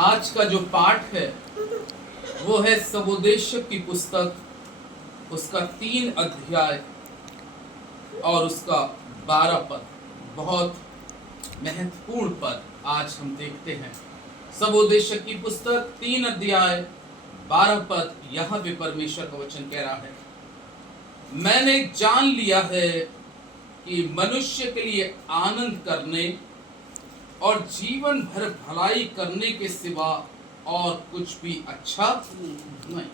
आज का जो पाठ है वो है सबोदेशक की पुस्तक, उसका 3 अध्याय और उसका 12 पद। बहुत महत्वपूर्ण पद आज हम देखते हैं। सबोदेशक की पुस्तक 3 अध्याय 12 पद। यहाँ पे परमेश्वर का वचन कह रहा है, मैंने जान लिया है कि मनुष्य के लिए आनंद करने और जीवन भर भलाई करने के सिवा और कुछ भी अच्छा नहीं।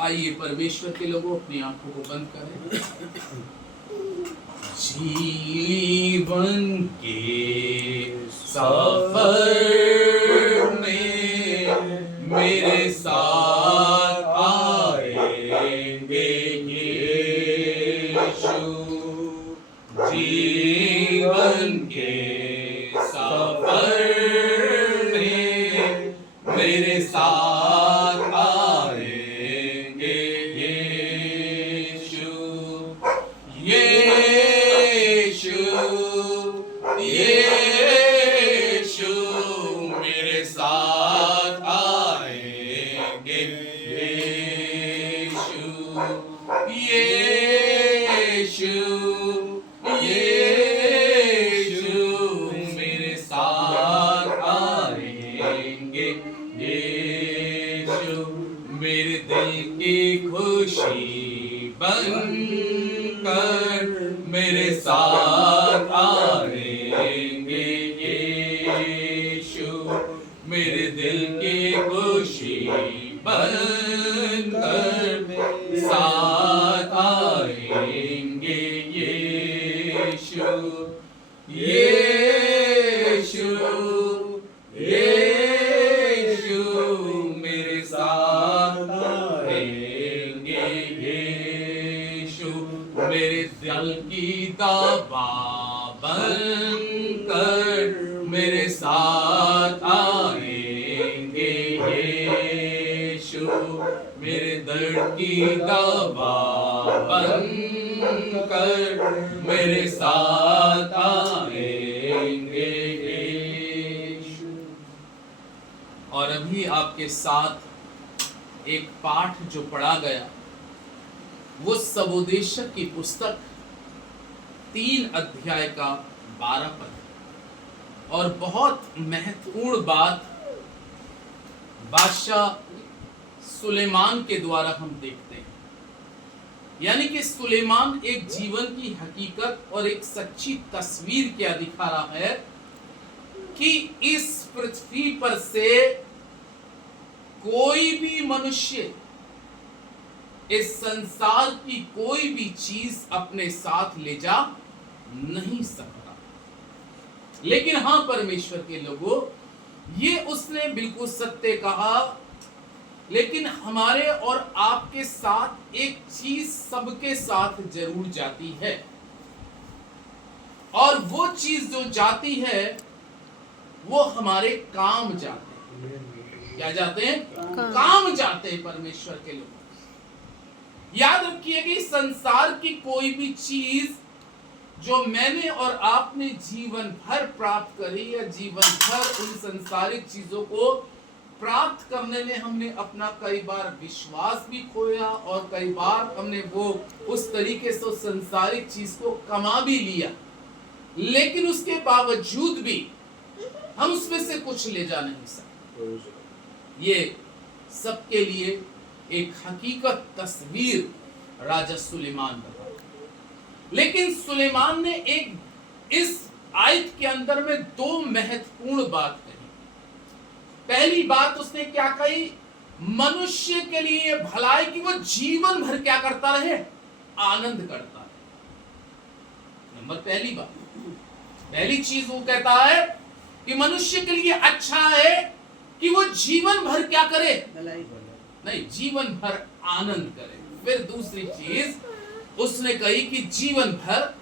आइए परमेश्वर के लोगों अपनी आंखों को बंद करें। जीवन के सफर में मेरे साथ आएंगे यीशु। जीवन के सफर में मेरे साथ आएंगे यीशु। यीशु यीशु मेरे साथ आएंगे यीशु। यीशु यीशु मेरे साथ आएंगे यीशु। मेरे दिल की खुशी बनकर मेरे साथ आएंगे यीशु। मेरे दिल की खुशी बनकर साथ आएंगे यीशु। यीशु यीशु मेरे साथ आएंगे यीशु। मेरे दिल की दवा बनकर मेरे साथ आएंगे यीशु। मेरे दर्द की दवा बनकर मेरे साथ आएंगे यीशु। और अभी आपके साथ एक पाठ जो पढ़ा गया वो सबोदेशक की पुस्तक 3 अध्याय का 12 पद। और बहुत महत्वपूर्ण बात बादशाह सुलेमान के द्वारा हम देखते हैं। यानी कि सुलेमान एक जीवन की हकीकत और एक सच्ची तस्वीर क्या दिखा रहा है कि इस पृथ्वी पर से कोई भी मनुष्य, इस संसार की कोई भी चीज अपने साथ ले जा नहीं सकता। लेकिन हां परमेश्वर के लोगों, ये उसने बिल्कुल सत्य कहा, लेकिन हमारे और आपके साथ एक चीज सबके साथ जरूर जाती है। और वो चीज जो जाती है वो हमारे काम जाते हैं। क्या जाते हैं? काम जाते हैं परमेश्वर के लोग। याद रखिए कि संसार की कोई भी चीज जो मैंने और आपने जीवन भर प्राप्त करी या जीवन भर उन संसारिक चीजों को प्राप्त करने में हमने अपना कई बार विश्वास भी खोया और कई बार हमने वो उस तरीके से उस संसारिक चीज को कमा भी लिया, लेकिन उसके बावजूद भी हम उसमें से कुछ ले जा नहीं सकते। ये सबके लिए एक हकीकत तस्वीर राजा सुलेमान बता। लेकिन सुलेमान ने एक इस आयत के अंदर में 2 महत्वपूर्ण बात कही। पहली बात उसने क्या कही? मनुष्य के लिए भलाई की वो जीवन भर क्या करता रहे? आनंद करता है। नंबर पहली बात, पहली चीज वो कहता है कि मनुष्य के लिए अच्छा है कि वो जीवन भर क्या करे? नहीं, जीवन भर आनंद करे। फिर दूसरी चीज उसने कही कि जीवन भर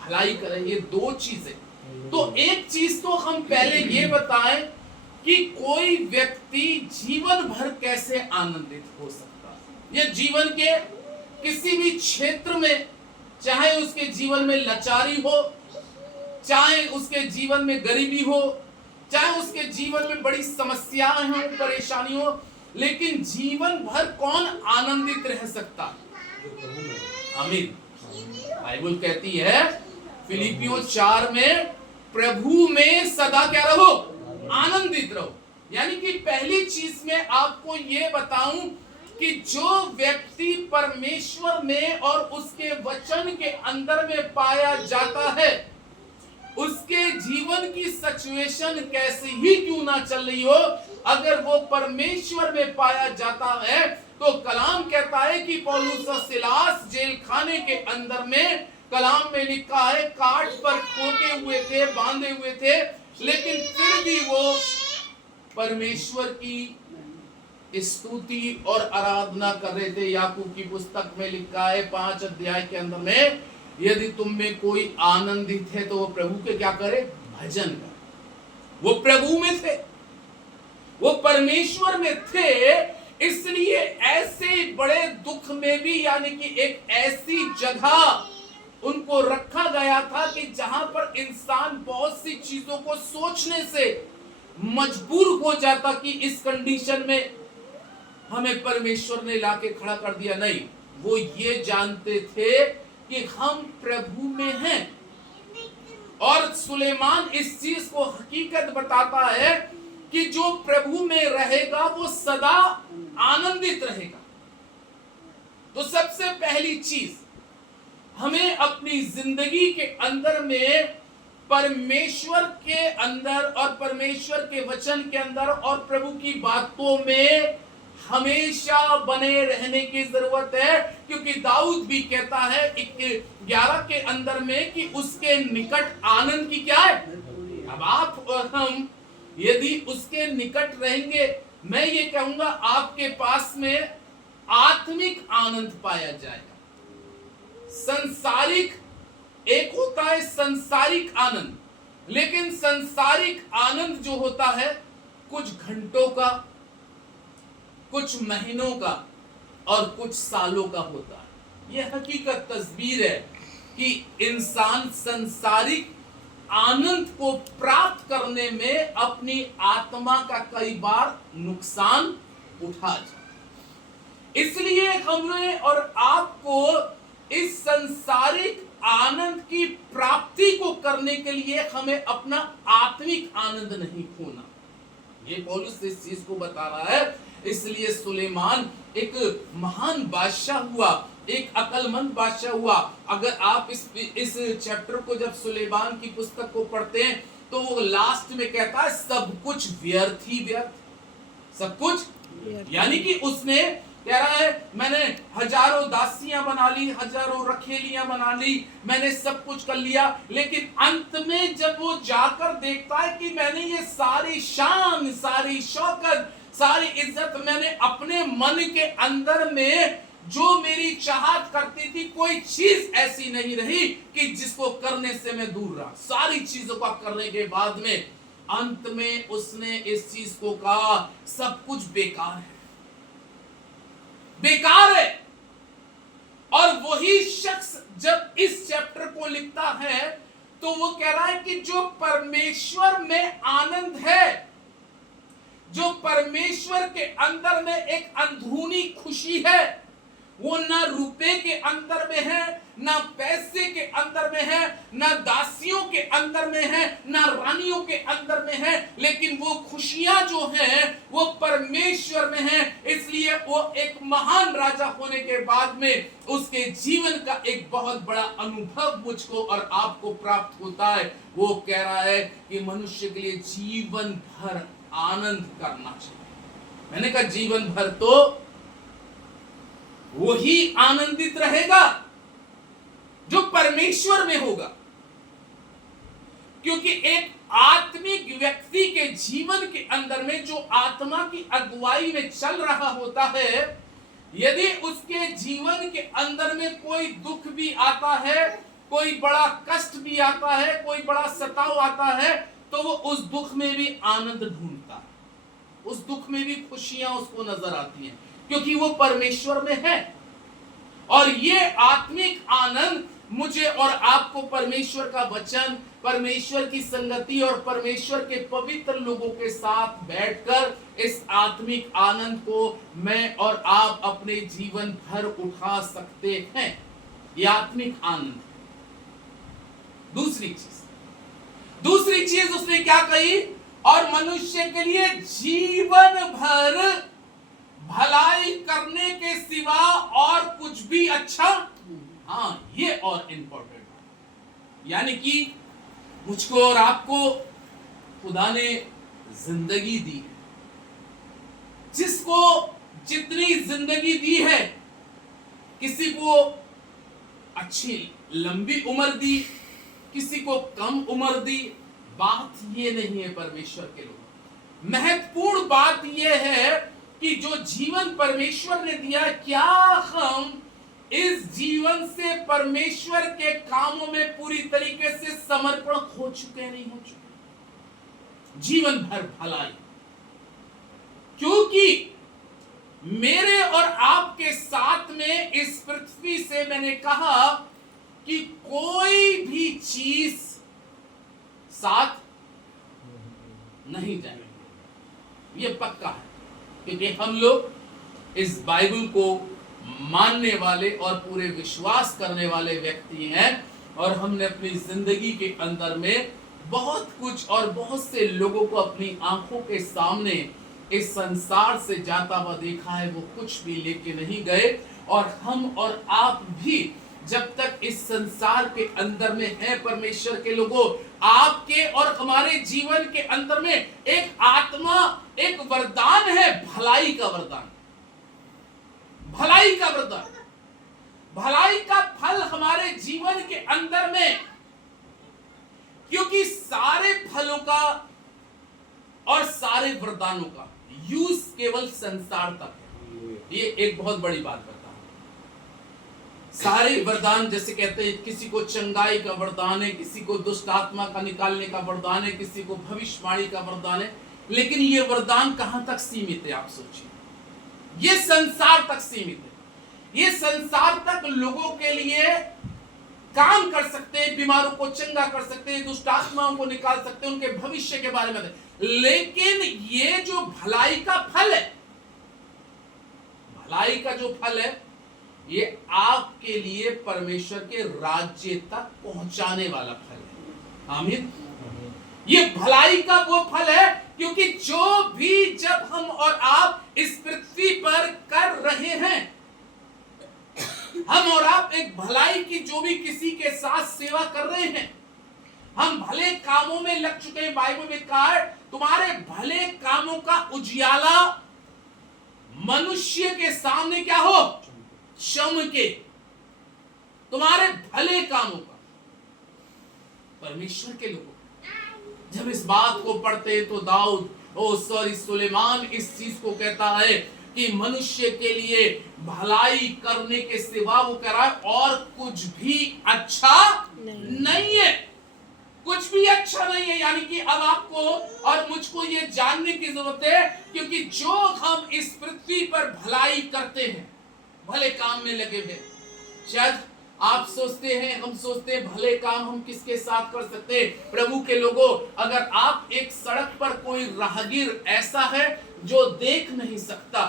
भलाई करे। ये 2 चीजें। तो एक चीज तो हम पहले ये बताएं कि कोई व्यक्ति जीवन भर कैसे आनंदित हो सकता है। ये जीवन के किसी भी क्षेत्र में, चाहे उसके जीवन में लाचारी हो, चाहे उसके जीवन में गरीबी हो, चाहे उसके जीवन में बड़ी समस्याएं हों, परेशानी हो, लेकिन जीवन भर कौन आनंदित रह सकता है? आमीन। बाइबल कहती है फिलिपियों 4 में, प्रभु में सदा क्या रहो? आनंदित रहो। यानी कि पहली चीज में आपको ये बताऊं कि जो व्यक्ति परमेश्वर में और उसके वचन के अंदर में पाया जाता है, उसके जीवन की सिचुएशन कैसी ही क्यों ना चल रही हो, अगर वो परमेश्वर में पाया जाता है, तो कलाम कहता है कि पौलुस और सिलास जेल खाने के अंदर में, कलाम में लिखा है, काठ पर ठोके हुए थे, बांधे हुए थे, लेकिन फिर भी वो परमेश्वर की स्तुति और आराधना कर रहे थे। याकूब की पुस्तक में लिखा है 5 अध्याय के अंदर में, यदि तुम में कोई आनंदित है तो वो प्रभु के क्या करे? भजन करे। वो प्रभु में थे, वो परमेश्वर में थे, इसलिए ऐसे बड़े दुख में भी, यानी कि एक ऐसी जगह उनको रखा गया था कि जहां पर इंसान बहुत सी चीजों को सोचने से मजबूर हो जाता कि इस कंडीशन में हमें परमेश्वर ने लाके खड़ा कर दिया। नहीं, वो ये जानते थे कि हम प्रभु में हैं। और सुलेमान इस चीज को हकीकत बताता है कि जो प्रभु में रहेगा वो सदा आनंदित रहेगा। तो सबसे पहली चीज, हमें अपनी जिंदगी के अंदर में परमेश्वर के अंदर और परमेश्वर के वचन के अंदर और प्रभु की बातों में हमेशा बने रहने की जरूरत है, क्योंकि दाऊद भी कहता है 11 के अंदर में कि उसके निकट आनंद की क्या है। अब आप और हम यदि उसके निकट रहेंगे, मैं ये कहूंगा आपके पास में आत्मिक आनंद पाया जाएगा। संसारिक एक होता है संसारिक आनंद, लेकिन संसारिक आनंद जो होता है कुछ घंटों का, कुछ महीनों का और कुछ सालों का होता है। यह हकीकत तस्वीर है कि इंसान संसारिक आनंद को प्राप्त करने में अपनी आत्मा का कई बार नुकसान उठा जाए। इसलिए हमें और आपको इस संसारिक आनंद की प्राप्ति को करने के लिए हमें अपना आत्मिक आनंद नहीं खोना। ये पौलुस इस चीज को बता रहा है। इसलिए सुलेमान एक महान बादशाह हुआ, एक अकलमंद बादशाह हुआ। अगर आप इस चैप्टर को जब सुलेमान की पुस्तक को पढ़ते हैं तो वो लास्ट में कहता है सब कुछ व्यर्थ ही व्यर्थ, सब कुछ। यानी कि उसने कह रहा है मैंने हजारों दासियां बना ली, हजारों रखेलियां बना ली, मैंने सब कुछ कर लिया, लेकिन अंत में जब वो जाकर देखता है कि मैंने ये सारी शान, सारी शौकत, सारी इज्जत मैंने अपने मन के अंदर में जो मेरी चाहत करती थी, कोई चीज ऐसी नहीं रही कि जिसको करने से मैं दूर रहा। सारी चीजों को करने के बाद में अंत में उसने इस चीज को कहा सब कुछ बेकार है, बेकार है। और वही शख्स जब इस चैप्टर को लिखता है तो वो कह रहा है कि जो परमेश्वर में आनंद है, जो परमेश्वर के अंदर में एक अंदरूनी खुशी है, वो ना रुपए के अंदर में है, ना पैसे के अंदर में है, ना दासियों के अंदर में है, ना रानियों के अंदर में है, लेकिन वो खुशियां जो हैं वो परमेश्वर में है। इसलिए वो एक महान राजा होने के बाद में उसके जीवन का एक बहुत बड़ा अनुभव मुझको और आपको प्राप्त होता है। वो कह रहा है कि मनुष्य के लिए जीवन भर आनंद करना चाहिए। मैंने कहा जीवन भर तो वही आनंदित रहेगा जो परमेश्वर में होगा, क्योंकि एक आत्मिक व्यक्ति के जीवन के अंदर में जो आत्मा की अगुवाई में चल रहा होता है, यदि उसके जीवन के अंदर में कोई दुख भी आता है, कोई बड़ा कष्ट भी आता है, कोई बड़ा सताव आता है, तो वो उस दुख में भी आनंद ढूंढता है, उस दुख में भी खुशियां उसको नजर आती हैं, क्योंकि वो परमेश्वर में है। और ये आत्मिक आनंद मुझे और आपको परमेश्वर का वचन परमेश्वर की संगति और परमेश्वर के पवित्र लोगों के साथ बैठकर इस आत्मिक आनंद को मैं और आप अपने जीवन भर उठा सकते हैं। ये आत्मिक आनंद। दूसरी चीज उसने क्या कही? और मनुष्य के लिए जीवन भर भलाई करने के सिवा और कुछ भी अच्छा। ये और इंपॉर्टेंट, यानी कि मुझको और आपको खुदा ने जिंदगी दी है। जिसको जितनी जिंदगी दी है, किसी को अच्छी लंबी उम्र दी, किसी को कम उम्र दी, बात ये नहीं है परमेश्वर के लोग। महत्वपूर्ण बात ये है कि जो जीवन परमेश्वर ने दिया, क्या हम इस जीवन से परमेश्वर के कामों में पूरी तरीके से समर्पण हो चुके नहीं हो चुके? जीवन भर भलाई, क्योंकि मेरे और आपके साथ में इस पृथ्वी से मैंने कहा कि कोई भी चीज साथ नहीं जाएगी। ये पक्का है, क्योंकि हम लोग इस बाइबल को मानने वाले और पूरे विश्वास करने वाले व्यक्ति हैं, और हमने अपनी जिंदगी के अंदर में बहुत कुछ और बहुत से लोगों को अपनी आंखों के सामने इस संसार से जाता हुआ देखा है। वो कुछ भी लेके नहीं गए, और हम और आप भी जब तक इस संसार के अंदर में हैं परमेश्वर के लोगों, आपके और हमारे जीवन के अंदर में एक आत्मा, एक वरदान है, भलाई का वरदान। भलाई का वरदान, भलाई का फल हमारे जीवन के अंदर में, क्योंकि सारे फलों का और सारे वरदानों का यूज केवल संसार तक है। ये एक बहुत बड़ी बात बता। सारे वरदान, जैसे कहते हैं, किसी को चंगाई का वरदान है, किसी को दुष्ट आत्मा का निकालने का वरदान है, किसी को भविष्यवाणी का वरदान है, लेकिन ये वरदान कहां तक सीमित है? आप सोचिए, ये संसार तक सीमित है। ये संसार तक लोगों के लिए काम कर सकते हैं, बीमारों को चंगा कर सकते हैं, दुष्ट आत्माओं को निकाल सकते हैं, उनके भविष्य के बारे में। लेकिन ये जो भलाई का फल है, भलाई का जो फल है, ये आपके लिए परमेश्वर के राज्य तक पहुंचाने वाला फल है। आमीन। ये भलाई का वो फल है, क्योंकि जो भी जब हम और आप इस पृथ्वी पर कर रहे हैं, हम और आप एक भलाई की, जो भी किसी के साथ सेवा कर रहे हैं, हम भले कामों में लग चुके हैं। बाइबल में कहा है, तुम्हारे भले कामों का उजियाला मनुष्य के सामने क्या हो? चमके। तुम्हारे भले कामों का। परमेश्वर के लोग जब इस बात को पढ़ते हैं, तो सुलेमान इस चीज को कहता है कि मनुष्य के लिए भलाई करने के सिवा, वो कह रहा है, और कुछ भी अच्छा नहीं है। कुछ भी अच्छा नहीं है। यानी कि अब आपको और मुझको ये जानने की जरूरत है, क्योंकि जो हम इस पृथ्वी पर भलाई करते हैं, भले काम में लगे हुए, शायद आप सोचते हैं, हम सोचते हैं, भले काम हम किसके साथ कर सकते हैं? प्रभु के लोगों, अगर आप एक सड़क पर कोई राहगीर ऐसा है जो देख नहीं सकता,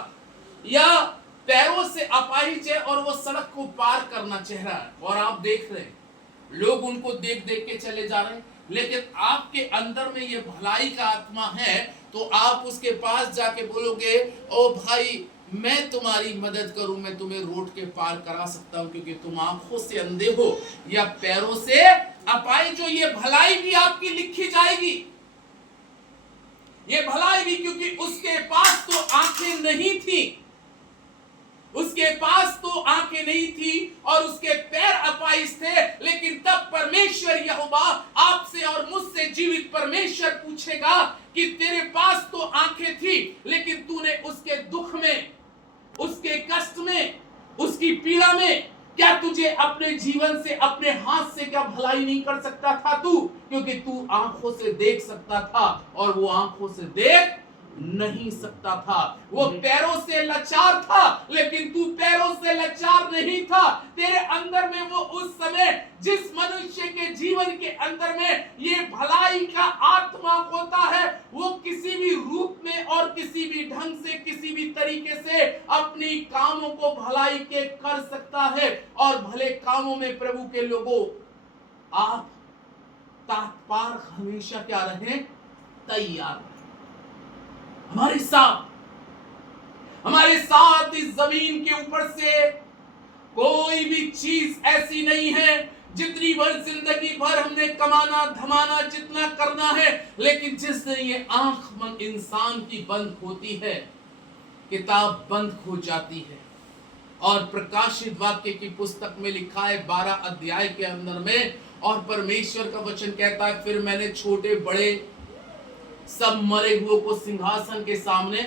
या पैरों से अपाहिज है और वो सड़क को पार करना चाह रहा है, और आप देख रहे हैं, लोग उनको देख देख के चले जा रहे हैं, लेकिन आपके अंदर में ये भलाई का आत्मा है, तो आप उसके पास जाके बोलोगे, ओ भाई, मैं तुम्हारी मदद करूं, मैं तुम्हें रोड के पार करा सकता हूं, क्योंकि तुम आंखों से अंधे हो या पैरों से अपाहिज हो। ये भलाई भी आपकी लिखी जाएगी, ये भलाई भी, क्योंकि उसके पास तो आंखें नहीं थी, उसके पास तो आंखें नहीं थी और उसके पैर अपाहिज थे, लेकिन तब परमेश्वर यहोवा आपसे और मुझसे जीवित परमेश्वर पूछेगा कि तेरे पास तो आंखें थी, लेकिन तूने उसके दुख में, उसके कष्ट में, उसकी पीड़ा में, क्या तुझे अपने जीवन से, अपने हाथ से क्या भलाई नहीं कर सकता था तू? क्योंकि तू आंखों से देख सकता था और वो आंखों से देख नहीं सकता था। वो पैरों से लाचार था, लेकिन तू पैरों से लाचार नहीं था। तेरे अंदर में वो उस समय जिस मनुष्य के जीवन के अंदर में ये भलाई का आत्मा होता है, वो किसी भी रूप में और किसी भी ढंग से, किसी भी तरीके से अपनी कामों को भलाई के कर सकता है। और भले कामों में प्रभु के लोगों, आप तात्पार हमेशा क्या रहे? तैयार। हमारे साथ इस जमीन के ऊपर से कोई भी चीज ऐसी नहीं है। जितनी भर जिंदगी भर हमने कमाना धमाना जितना करना है, लेकिन जिस दिन ये आंख इंसान की बंद होती है, किताब बंद हो जाती है। और प्रकाशित वाक्य की पुस्तक में लिखा है 12 अध्याय के अंदर में, और परमेश्वर का वचन कहता है, फिर मैंने छोटे बड़े सब मरे हुए को सिंहासन के सामने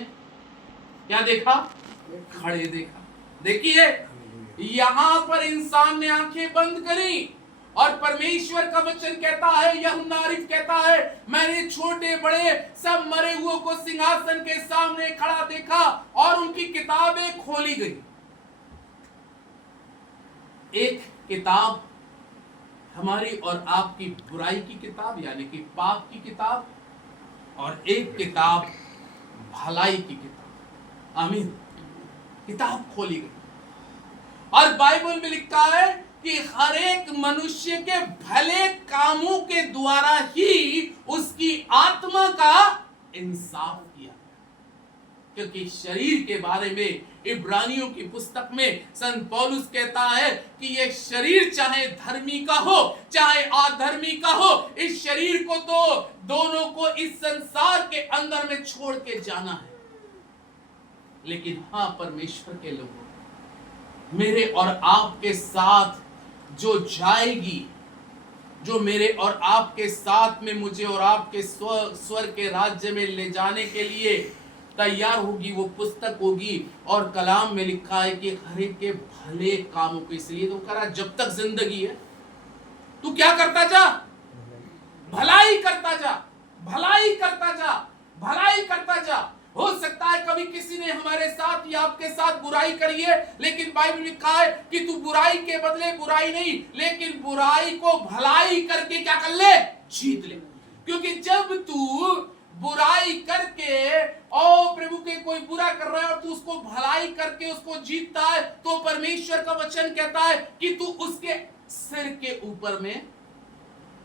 क्या देखा? खड़े देखा। देखिए, यहां पर इंसान ने आंखें बंद करी और परमेश्वर का वचन कहता है, यूहन्ना आरिफ कहता है, मैंने छोटे बड़े सब मरे हुए को सिंहासन के सामने खड़ा देखा और उनकी किताबें खोली गई। एक किताब हमारी और आपकी बुराई की किताब, यानी कि पाप की किताब, और एक किताब भलाई की किताब। आमीन। किताब खोली गई और बाइबल में लिखा है कि हर एक मनुष्य के भले कामों के द्वारा ही उसकी आत्मा का इंसाफ किया। क्योंकि शरीर के बारे में इब्रानियों की पुस्तक में संत पौलुस कहता है कि ये शरीर चाहे धर्मी का हो चाहे अधर्मी का हो, इस शरीर को तो दोनों को इस संसार के अंदर में छोड़ के जाना है। लेकिन हाँ, परमेश्वर के लोगों, मेरे और आपके साथ जो जाएगी, जो मेरे और आपके साथ में मुझे और आपके स्वर्ग के राज्य में ले जाने के लिए तैयार होगी, वो पुस्तक होगी। और कलाम में लिखा है कि हर एक के भले कामों को, इसलिए तो करा, जब तक जिंदगी है तू क्या करता जा? भलाई करता जा, भलाई करता जा, भलाई करता जा। हो सकता है कभी किसी ने हमारे साथ या आपके साथ बुराई करी है, लेकिन बाइबल में लिखा है कि तू बुराई के बदले बुराई नहीं, लेकिन बुराई को भलाई करके क्या कर ले? जीत ले। क्योंकि जब तू बुराई करके और प्रभु के कोई बुरा कर रहा है और तू उसको भलाई करके उसको जीतता है, तो परमेश्वर का वचन कहता है कि तू उसके सिर के ऊपर में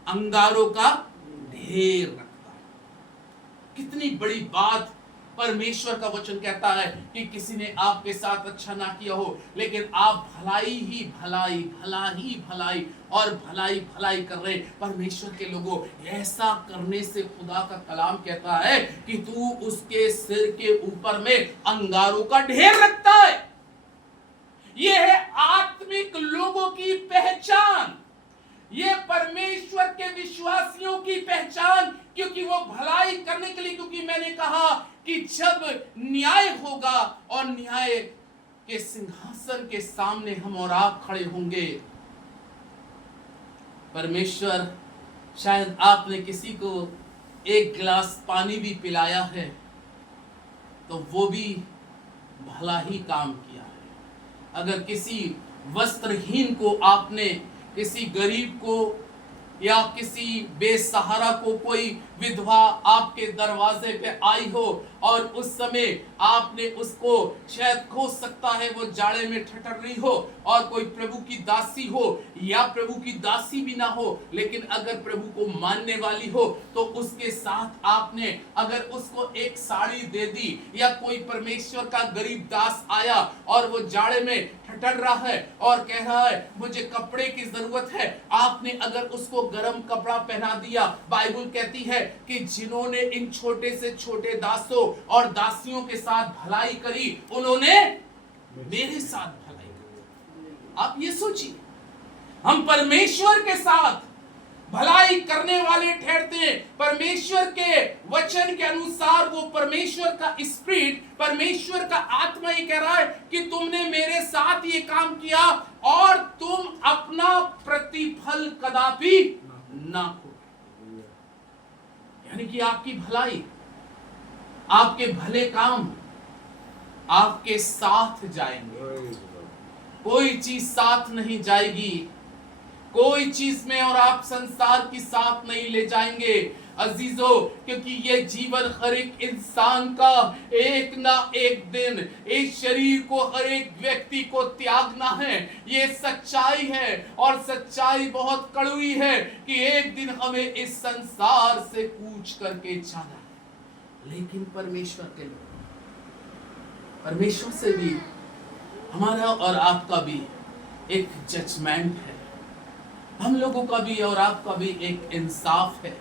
अंगारों का ढेर रखता है। कितनी बड़ी बात परमेश्वर का वचन कहता है कि किसी ने आपके साथ अच्छा ना किया हो, लेकिन आप भलाई ही भलाई, भला ही भलाई और भलाई भलाई कर रहे। परमेश्वर के लोगों, ऐसा करने से खुदा का कलाम कहता है कि तू उसके सिर के ऊपर में अंगारों का ढेर रखता है। यह है आत्मिक लोगों की पहचान, ये परमेश्वर के विश्वासियों की पहचान, क्योंकि वो भलाई करने के लिए, क्योंकि मैंने कहा कि जब न्याय होगा और न्याय के सिंहासन के सामने हम और आप खड़े होंगे, परमेश्वर, शायद आपने किसी को एक गिलास पानी भी पिलाया है तो वो भी भला ही काम किया है। अगर किसी वस्त्रहीन को आपने, किसी गरीब को या किसी बेसहारा को, कोई विधवा आपके दरवाजे पे आई हो और उस समय आपने उसको, शायद हो सकता है वो जाड़े में ठठर रही हो और कोई प्रभु की दासी हो या प्रभु की दासी भी ना हो, लेकिन अगर प्रभु को मानने वाली हो, तो उसके साथ आपने अगर उसको एक साड़ी दे दी, या कोई परमेश्वर का गरीब दास आया और वो जाड़े में ठठर रहा है और कह रहा है मुझे कपड़े की जरूरत है, आपने अगर उसको गर्म कपड़ा पहना दिया, बाइबल कहती है कि जिन्होंने इन छोटे से छोटे दासों और दासियों के साथ भलाई करी, उन्होंने मेरे साथ भलाई करी। आप ये सोचिए, हम परमेश्वर के साथ भलाई करने वाले ठहरते हैं। परमेश्वर के वचन के अनुसार वो परमेश्वर का स्पिरिट, परमेश्वर का आत्मा ये कह रहा है कि तुमने मेरे साथ ये काम किया और तुम अपना प्रतिफल कदापि ना खो। यानी कि आपकी भलाई, आपके भले काम आपके साथ जाएंगे। कोई चीज साथ नहीं जाएगी, कोई चीज में और आप संसार की साथ नहीं ले जाएंगे अजीजों, क्योंकि ये जीवन हर एक इंसान का एक ना एक दिन इस शरीर को हर एक व्यक्ति को त्यागना है। ये सच्चाई है और सच्चाई बहुत कड़वी है कि एक दिन हमें इस संसार से कूच करके जाना है। लेकिन परमेश्वर के लोग, परमेश्वर से भी हमारा और आपका भी एक जजमेंट है, हम लोगों का भी और आपका भी एक इंसाफ है।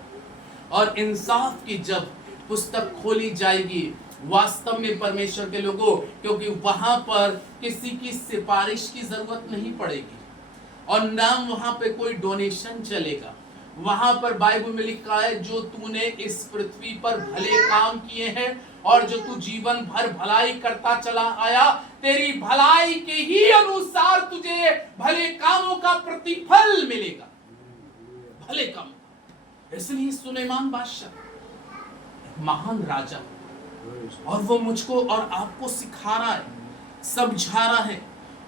और इंसाफ की जब पुस्तक खोली जाएगी वास्तव में परमेश्वर के लोगों, क्योंकि वहां पर किसी की सिफारिश की जरूरत नहीं पड़ेगी और ना वहां पे कोई डोनेशन चलेगा। वहां पर बाइबल में लिखा है, जो तूने इस पृथ्वी पर भले काम किए हैं और जो तू जीवन भर भलाई करता चला आया, तेरी भलाई के ही अनुसार तुझे भले कामों का प्रतिफल मिलेगा। भले काम। इसलिए सुलेमान बादशाह महान राजा, और वो मुझको और आपको सिखा रहा है, समझा रहा है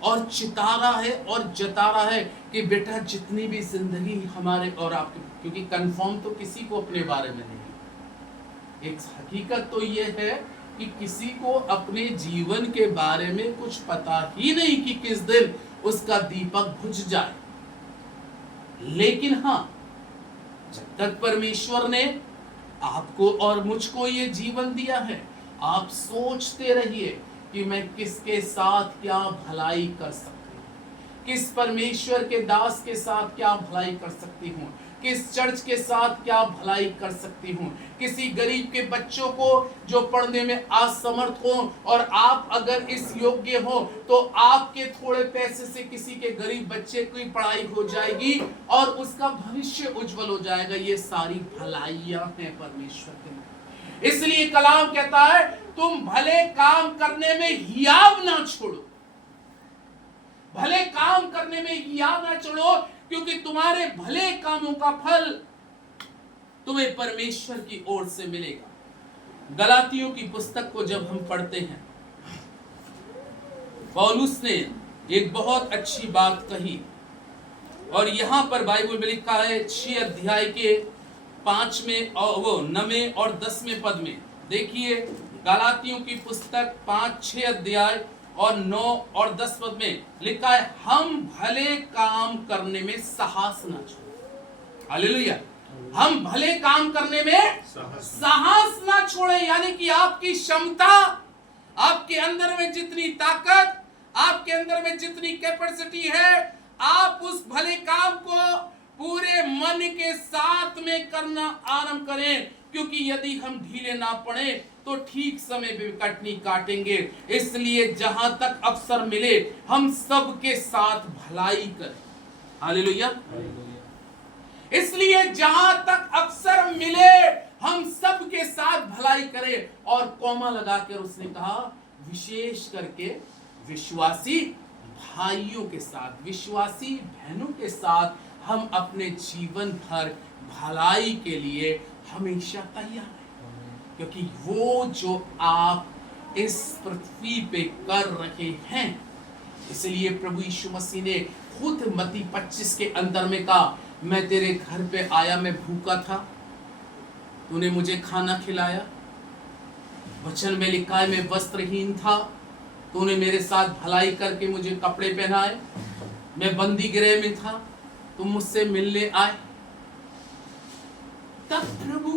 और चिता रहा है और जता रहा है कि बेटा जितनी भी जिंदगी हमारे और आपके, क्योंकि कंफर्म तो किसी को अपने बारे में नहीं, एक हकीकत तो ये है कि किसी को अपने जीवन के बारे में कुछ पता ही नहीं कि किस दिन उसका दीपक बुझ जाए। लेकिन हाँ, जब तक परमेश्वर ने आपको और मुझको ये जीवन दिया है, आप सोचते रहिए कि मैं किसके साथ क्या भलाई कर सकती हूँ, किस परमेश्वर के दास के साथ क्या भलाई कर सकती हूँ, किस चर्च के साथ क्या भलाई कर सकती हूँ, किसी गरीब के बच्चों को जो पढ़ने में असमर्थ हो, और आप अगर इस योग्य हो तो आपके थोड़े पैसे से किसी के गरीब बच्चे की पढ़ाई हो जाएगी और उसका भविष्य उज्जवल हो जाएगा। ये सारी भलाइयां हैं परमेश्वर के। इसलिए कलाम कहता है, तुम भले काम करने में हियाव ना छोड़ो, भले काम करने में हियाव ना छोड़ो, क्योंकि तुम्हारे भले कामों का फल तुम्हें परमेश्वर की ओर से मिलेगा। गलातियों की पुस्तक को जब हम पढ़ते हैं, पौलुस ने एक बहुत अच्छी बात कही, और यहां पर बाइबल में लिखा है 6 अध्याय के 5वें और वो 9वें और 10वें पद में देखिए, गलातियों की पुस्तक 5-6 अध्याय और 9 और 10 पद में लिखा है, हम भले काम करने में साहस ना छोड़ें। हालेलुया। हम भले काम करने में साहस ना छोड़े, यानी कि आपकी क्षमता, आपके अंदर में जितनी ताकत, आपके अंदर में जितनी कैपेसिटी है, आप उस भले काम को पूरे मन के साथ में करना आरंभ करें, क्योंकि यदि हम ढीले ना पड़े तो ठीक समय पे कटनी काटेंगे। इसलिए जहां तक अवसर मिले हम सबके साथ भलाई करें। हालेलुया। इसलिए जहां तक अवसर मिले हम सबके साथ भलाई करें। और कौमा लगाकर उसने कहा, विशेष करके विश्वासी भाइयों के साथ, विश्वासी बहनों के साथ हम अपने जीवन भर भलाई के लिए हमेशा तैयार हैं, क्योंकि वो जो आप इस पृथ्वी पे कर रहे हैं। इसलिए प्रभु यीशु मसीह ने खुद मत्ती 25 के अंदर में कहा, मैं तेरे घर पे आया, मैं भूखा था, तूने मुझे खाना खिलाया। वचन में लिखा है, मैं वस्त्रहीन था, तूने मेरे साथ भलाई करके मुझे कपड़े पहनाए। मैं बंदी गृह में था, तुम मुझसे मिलने आए। तब प्रभु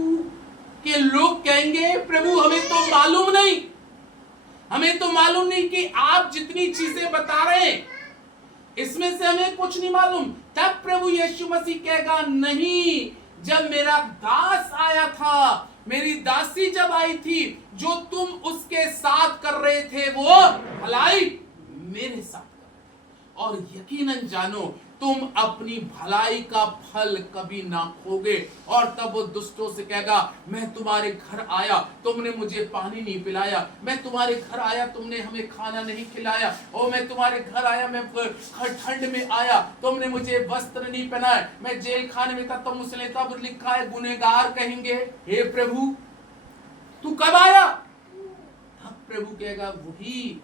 के लोग कहेंगे, प्रभु हमें तो मालूम नहीं, हमें तो मालूम नहीं कि आप जितनी चीजें बता रहे हैं इसमें से हमें कुछ नहीं मालूम। तब प्रभु यीशु मसीह कहेगा, नहीं, जब मेरा दास आया था, मेरी दासी जब आई थी, जो तुम उसके साथ कर रहे थे वो भलाई मेरे साथ कर। और यकीनन जानो, तुम अपनी भलाई का फल कभी ना खोगे। और तब वो दुष्टों से कहेगा, मैं तुम्हारे घर आया, तुमने मुझे पानी नहीं पिलाया, मैं तुम्हारे घर आया, तुमने हमें खाना नहीं खिलाया, और मैं तुम्हारे घर आया, मैं ठंड में आया, तुमने मुझे वस्त्र नहीं पहनाया, मैं जेल खाने में था, तुम मुझसे लेता। तब लिखा है, गुनहगार कहेंगे, हे प्रभु तू कब आया, प्रभु कहेगा वही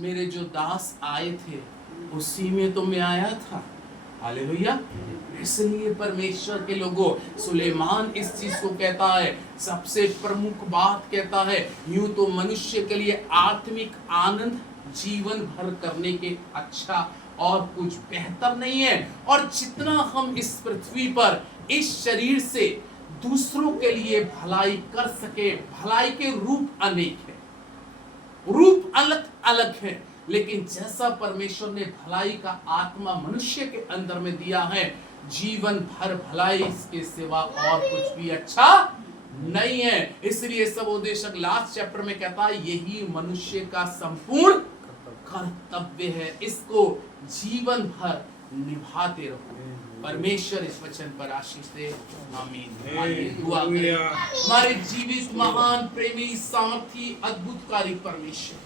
मेरे जो दास आए थे उसी में तो मैं आया था। हालेलुया। इसलिए परमेश्वर के लोगों, सुलेमान इस चीज को कहता है, सबसे प्रमुख बात कहता है, यूं तो मनुष्य के लिए आत्मिक आनंद जीवन भर करने के अच्छा और कुछ बेहतर नहीं है, और जितना हम इस पृथ्वी पर इस शरीर से दूसरों के लिए भलाई कर सके, भलाई के रूप अनेक है, रूप अलग अलग है, लेकिन जैसा परमेश्वर ने भलाई का आत्मा मनुष्य के अंदर में दिया है, जीवन भर भलाई इसके सिवा और कुछ भी अच्छा नहीं है। इसलिए सबोदेशक लास्ट चैप्टर में कहता है यही मनुष्य का संपूर्ण कर्तव्य है, इसको जीवन भर निभाते रहो। परमेश्वर इस वचन पर आशीष दे। आमीन। दुआ करें। हमारे जीवित महान प्रेमी सामर्थी अद्भुतकारी परमेश्वर,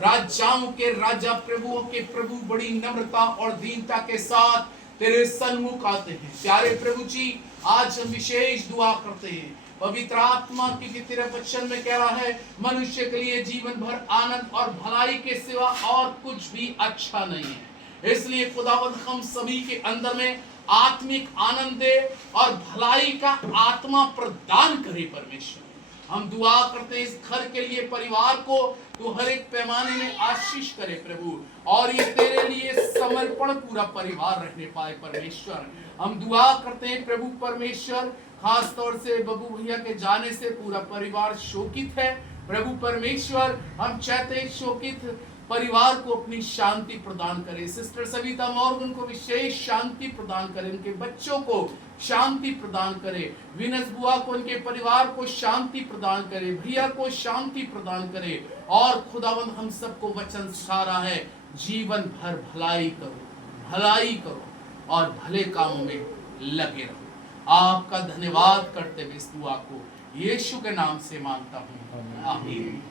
राजाओं के राजा प्रभुओं के प्रभु, बड़ी नम्रता और दीनता के साथ तेरे सन्मुख आते हैं। प्यारे प्रभु जी, आज हम विशेष दुआ करते हैं पवित्र आत्मा की तेरे वचन में कह रहा है मनुष्य के लिए जीवन भर आनंद और भलाई के सिवा और कुछ भी अच्छा नहीं है। इसलिए खुदावंद हम सभी के अंदर में आत्मिक आनंद दे और भलाई का आत्मा प्रदान करे। परमेश्वर, हम दुआ करते हैं इस घर के लिए, परिवार को तू हर एक पैमाने में आशीष करे प्रभु, और ये तेरे लिए समर्पण पूरा परिवार रहने पाए। परमेश्वर, हम दुआ करते हैं प्रभु परमेश्वर, खास तौर से बबू भैया के जाने से पूरा परिवार शोकित है प्रभु परमेश्वर। हम चाहते हैं शोकित परिवार को अपनी शांति प्रदान करे। सिस्टर सविता मॉर्गन को विशेष शांति प्रदान करे, उनके बच्चों को शांति प्रदान करे, विनस बुआ को, उनके परिवार को शांति प्रदान करे, भैया को शांति प्रदान करे। और खुदावंद हम सबको वचन सिखा रहा है जीवन भर भलाई करो, भलाई करो और भले कामों में लगे रहो। आपका धन्यवाद करते हुए इस दुआ को यीशु के नाम से मांगता हूँ, आमीन।